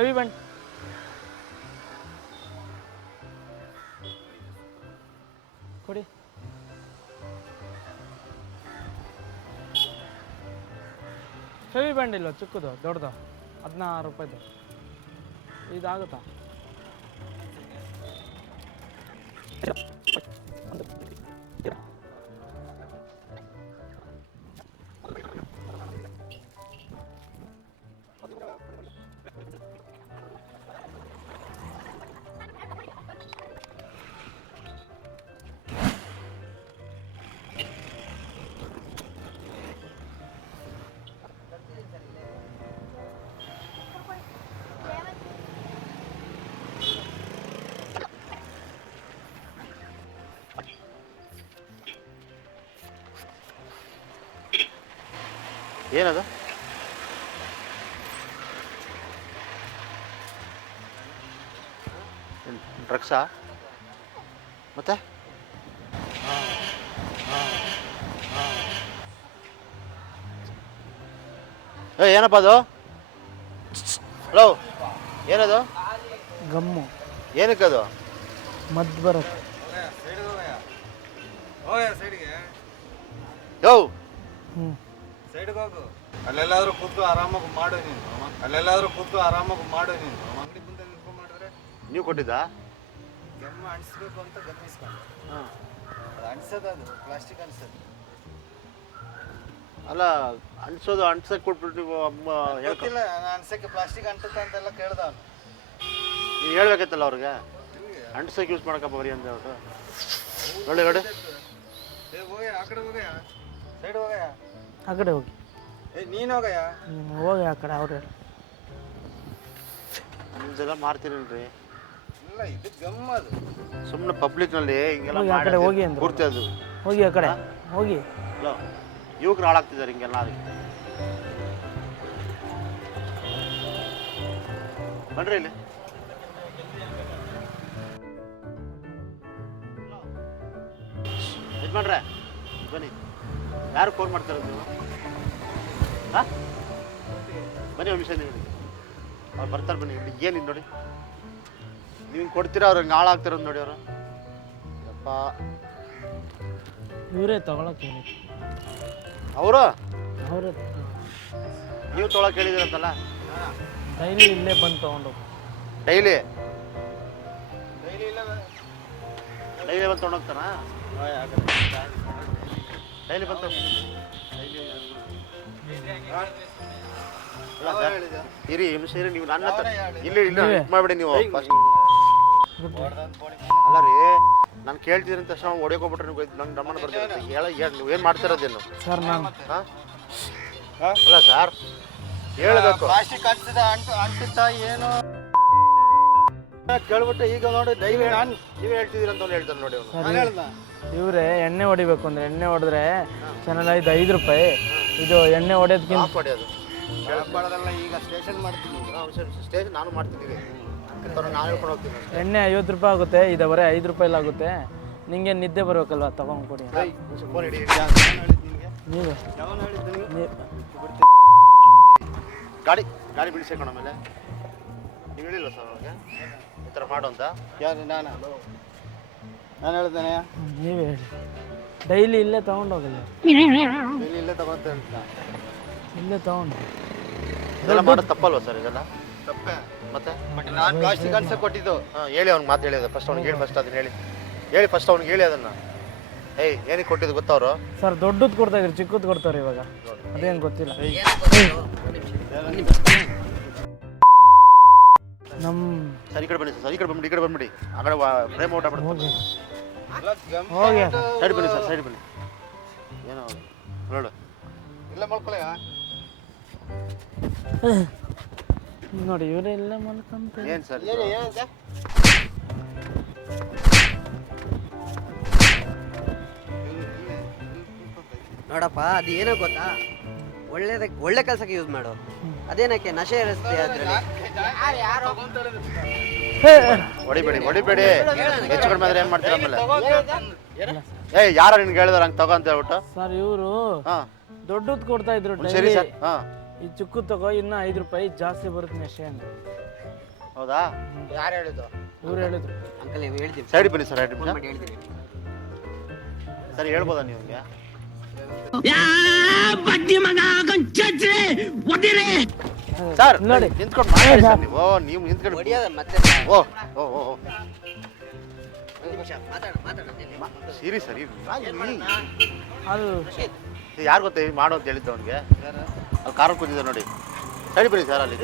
ಫೆವಿ ಬಂಡ್ ಕೊಡಿ. ಫೆವಿ ಬಂಡ್ ಇಲ್ವ ಚಿಕ್ಕದು ದೊಡ್ಡದು 16 ರೂಪಾಯಿದು ಇದಾಗುತ್ತಾ? ಏನದು? ಡ್ರಗ್ಸಾ? ಮತ್ತೆ ಏನಪ್ಪ ಅದು? ಹಲೋ, ಏನದು? ಗಮ್ಮು. ಏನಕ್ಕದು? ಮದ್ದು ಬರುತ್ತೆ. ಯೋ ಸೈಡ್ಗೆ ಹೋಗು. ಅಲ್ಲೆಲ್ಲಾದ್ರೂ ಕೂತು ಆರಾಮಾಗಿ ಮಾಡು ನೀನು. ಅಂಗಡಿ ಮುಂದೆ ನಿಂತ್ಕೊಂಡು ಮಾಡಿದ್ರೆ ನೀವು ಕೊಟ್ಟಿದ್ದಾ? ಗಮ್ಮ ಅಣಿಸ್ಬೇಕು ಅಂತ ಗಮನಿಸ್ಕೊಂಡು ಅದು ಅಣಿಸೋದು, ಅದು ಪ್ಲಾಸ್ಟಿಕ್ ಅಣಿಸೋದು ಅಲ್ಲ. ಅಂಟ್ಸಕ್ಕೆ ಕೊಟ್ಬಿಟ್ಟು ನೀವು ಅಮ್ಮ ಹೇಳ್ತಿಲ್ಲ. ನಾನು ಅನ್ಸಕ್ಕೆ ಪ್ಲಾಸ್ಟಿಕ್ ಅಂಟುತ್ತೆ ಅಂತೆಲ್ಲ ಕೇಳ್ದ ಅವನು. ನೀವು ಹೇಳ್ಬೇಕೈತಲ್ಲ ಅವ್ರಿಗೆ, ಅಂಟ್ಸಕ್ಕೆ ಯೂಸ್ ಮಾಡಕಪ್ಪ ಬರೀ ಅಂತ ಹೇಳ್ಬಿಟ್ಟು. ನೋಡಿ ನೋಡಿ, ಹೋಗಯ್ಯ ಆ ಕಡೆ, ಹೋಗಯ್ಯ ಸೈಡ್, ಹೋಗಯ್ಯ ಆ ಕಡೆ ಹೋಗಿ. ನೀನು ಹೋಗಯ್ಯ, ಹೋಗಿ ಆ ಕಡೆ. ಅವ್ರು ನಿಮ್ದೆಲ್ಲ ಮಾರ್ತೀರಲ್ರಿ? ಇಲ್ಲ, ಇದು ಗಮ್ಮ. ಅದು ಸುಮ್ಮನೆ ಪಬ್ಲಿಕ್ನಲ್ಲಿ ಹಿಂಗೆಲ್ಲ ಆ ಕಡೆ ಹೋಗಿ ಅಂದ್ರೆ ಪೂರ್ತಿ ಅದು. ಹೋಗಿ ಆ ಕಡೆ ಹೋಗಿ. ಅಲ್ಲ, ಯುವಕರು ಹಾಳಾಗ್ತಿದ್ದಾರೆ ಹಿಂಗೆಲ್ಲ. ಅದಕ್ಕೆ ಬನ್ರಿ ಇಲ್ಲಿ. ಯಜಮಾನ್ರೆ ಬನ್ನಿ. ಯಾರು ಫೋನ್ ಮಾಡ್ತಾರೋದು ನೀವು? ಹಾಂ ಬನ್ನಿ, ಒಂದು ನಿಮಿಷ ನೋಡಿ. ಅವ್ರು ಬರ್ತಾರೆ, ಬನ್ನಿ. ಇಲ್ಲಿ ಏನಿಲ್ಲ ನೋಡಿ, ನೀವು ಹಿಂಗೆ ಕೊಡ್ತೀರಾ, ಅವ್ರು ಹಿಂಗೆ ಹಾಳಾಗ್ತಿರೋದು ನೋಡಿ. ಅವರು ಯಪ್ಪ, ಇವರೇ ತಗೊಳಕ್ಕೆ ಹೇಳಿ. ಅವರು ಅವರೇ ನೀವು ತೊಗೊಳಕ್ಕೆ ಹೇಳಿದಿರಂತಲ್ಲ? ಡೈಲಿ ಇಲ್ಲೇ ಬಂದು ತೊಗೊಂಡು ಡೈಲಿ ಇಲ್ಲ ಡೈಲಿ ಬಂದು ತೊಗೊಂಡೋಗ್ತಾನ? ಡೈಲಿ ಬಂದು ಇರಿ ನಿಮಿಷ ಇರಿ. ನೀವು ನನ್ನ ಹತ್ರ ಇಲ್ಲಿ ಇಲ್ಲ ಮಾಡ್ಬಿಡಿ ನೀವು ಫಸ್ಟ್. ಅಲ್ಲ ರೀ, ನಾನು ಕೇಳ್ತಿದ್ದೀನಿ ತಕ್ಷಣ ಹೊಡೆಯೋಗ್ಬಿಟ್ರೆ ನೀವು ನಂಗೆ ಡಮ್ಮನ ಬರ್ತೀರ. ನೀವು ಏನು ಮಾಡ್ತಿರೋದೇನು ಸರ್? ನಾನು ಅಲ್ಲ ಸರ್, ಹೇಳ್ಬೇಕು. ಪ್ಲಾಸ್ಟಿಕ್ ಅಂಟುತ್ತಾ ಏನು ಕೇಳ್ಬಿಟ್ಟು ಈಗ ನೋಡಿ ಡೈಲಿ ನೀವೇ ಹೇಳ್ತಿದ್ದೀರಂತ ಹೇಳ್ತಾರೆ ನೋಡಿ ಅವನು. ಇವರೇ ಎಣ್ಣೆ ಹೊಡಿಬೇಕು ಅಂದ್ರೆ ಎಣ್ಣೆ ಹೊಡೆದ್ರೆ ಚೆನ್ನಾಗಿ 5 ರೂಪಾಯಿ. ಇದು ಎಣ್ಣೆ ಹೊಡೆಯೋದಕ್ಕಿಂತ ಹೊಡೆಯೋದು ಕೇಳಬಾರ್ದಲ್ಲ. ಈಗ ಸ್ಟೇಷನ್ ಮಾಡ್ತೀನಿ. ಸ್ಟೇಷನ್ ನಾನು ಮಾಡ್ತಿದ್ದೀವಿ, ನಾನು ಹೇಳ್ಕೊಂಡು ಹೋಗ್ತೀನಿ. ಎಣ್ಣೆ 50 ರೂಪಾಯಿ ಆಗುತ್ತೆ, ಇದು ಬರೀ 5 ರೂಪಾಯಿಲಿ ಆಗುತ್ತೆ. ನಿಂಗೆ ನಿದ್ದೆ ಬರ್ಬೇಕಲ್ವ, ತಗೊಂಡು ಕೊಡಿ. ಫೋನ್ ಹಿಡಿ. ನೀವೇ ಗಾಡಿ ಬಿಡಿಸ್ಕೊಂಡು ಆಮೇಲೆ ನೀವು ಹೇಳಿಲ್ಲ ಸರ್ ಅವ್ರಿಗೆ ಈ ಥರ ಮಾಡು ಅಂತ? ಯಾರು? ನಾನು ಹೇಳ್ತೇನೆ. ನೀವೇ ಹೇಳಿ. ಡೈಲಿ ಇಲ್ಲೇ ತೊಗೊಂಡೋಗಲ್ಲ, ಇಲ್ಲೇ ತಗೊಂತ ಇಲ್ಲೇ ತೊಗೊಂಡು. ಇದೆಲ್ಲ ಮಾಡೋದು ತಪ್ಪಲ್ವಾ ಸರ್? ಇದೆಲ್ಲ ತಪ್ಪೆ. ಮತ್ತೆ ನಾನು ಪ್ಲಾಸ್ಟಿಕ್ ಅನ್ಸ ಕೊಟ್ಟಿದ್ದು. ಹಾಂ, ಹೇಳಿ ಅವ್ನಿಗೆ ಮಾತು ಹೇಳಿದೆ ಫಸ್ಟ್. ಅವ್ನಿಗೆ ಹೇಳಿ ಫಸ್ಟ್, ಅದನ್ನ ಹೇಳಿ ಫಸ್ಟ್ ಅವ್ನಿಗೆ ಹೇಳಿ ಅದನ್ನು. ಏಯ್, ಏನಕ್ಕೆ ಕೊಟ್ಟಿದ್ದು ಗೊತ್ತವ್ರು? ಸರ್ ದೊಡ್ಡದು ಕೊಡ್ತಾ ಇದ್ರು, ಚಿಕ್ಕದು ಕೊಡ್ತಾರೆ ಇವಾಗ. ಅದೇನು ಗೊತ್ತಿಲ್ಲ. ನಮ್ಮ ಸರ್ ಈ ಕಡೆ ಬನ್ನಿ ಸರ್, ಈ ಕಡೆ ಬಂದ್ಬಿಡಿ, ಈ ಕಡೆ ಬಂದ್ಬಿಡಿ. ಆ ಕಡೆ ಫ್ರೇಮ್ ಔಟ್ ಆಗ್ಬಿಡ್ತು. ಹೋಗಿ ಸೈಡ್ ಬನ್ನಿ ಸರ್, ಸೈಡ್ ಬನ್ನಿ. ಏನೋ ನೋಡು, ಇಲ್ಲ ಮಲ್ಕೊಳ್ಳ. ನೋಡಿ ಇವರೆಲ್ಲ ಮಲ್ಕೊಂತ. ಏನು ಸರ್ ಏನಂತ ನೋಡಪ್ಪ, ಅದು ಏನೋ ಗೊತ್ತಾ, ಒಳ್ಳೆ ಕೆಲಸಕ್ಕೆ ಯೂಸ್ ಮಾಡು. ಅದೇನಕ್ಕೆ ನಶೆ ಇರುತ್ತೆ ಅದರಲ್ಲಿ. ಹೊಡಿಬೇಡಿ. ಹೆಚ್ಚು ಕಡಿಮೆ ಆದ್ರೆ ಏನು ಮಾಡ್ತೀರ ಆಮೇಲೆ? ಯಾರು ನಿನ್ಗೆ ಹೇಳಿದಾರೆ ಹಂಗೆ ತಗೋ ಅಂತ ಹೇಳ್ಬಿಟ್ಟು? ಸರ್ ಇವರು ದೊಡ್ಡದು ಕೊಡ್ತಾ ಇದ್ರು ಸರಿ ಡೈಲಿ. ಸರ್. ಹಾಂ, ಈ ಚಿಕ್ಕದು ತಗೋ, ಇನ್ನು 5 ರೂಪಾಯಿ ಜಾಸ್ತಿ ಬರುತ್ತೆ ನಶೆ ಅಂತ. ಹೌದಾ? ಯಾರು ಹೇಳಿದ್ದು? ಇವ್ರು ಹೇಳಿದ್ರು. ಅಂಕಲ್ ನೀವು ಹೇಳ್ತೀವಿ ಸೈಡ್ ಬನ್ನಿ ಸರ್, 2 ಫೋನ್ ನಿಮಿಷ. ಮಾಡಿ ಹೇಳ್ತೀನಿ. ಸರಿ, ಹೇಳ್ಬೋದಾ ನಿಮಗೆ? ಸರ್ ನೋಡಿ. ನಿಂತ್ಕೊಂಡು ಮಾತಾಡಿ ಸರ್ ನೀವು. ನೀವು ನಿಂತ್ಕೊಂಡು ಹೊಡಿಯೋದ ಮತ್ತೆ ಓ ಓ ಓ ಓ. ಒಂದು ನಿಮಿಷ ಮಾತಾಡ ಸರಿ ಸರಿ. ಅದು ಯಾರು ಗೊತ್ತಾ ಮಾಡು ಅಂತ ಹೇಳಿದ್ದು ಅವನಿಗೆ? ಅಲ್ಲಿ ಕಾರಲ್ಲಿ ಕೂತಿದ್ದೆ ನೋಡಿ. ಸರಿ ಬನ್ನಿ ಸರ್ ಅಲ್ಲಿ.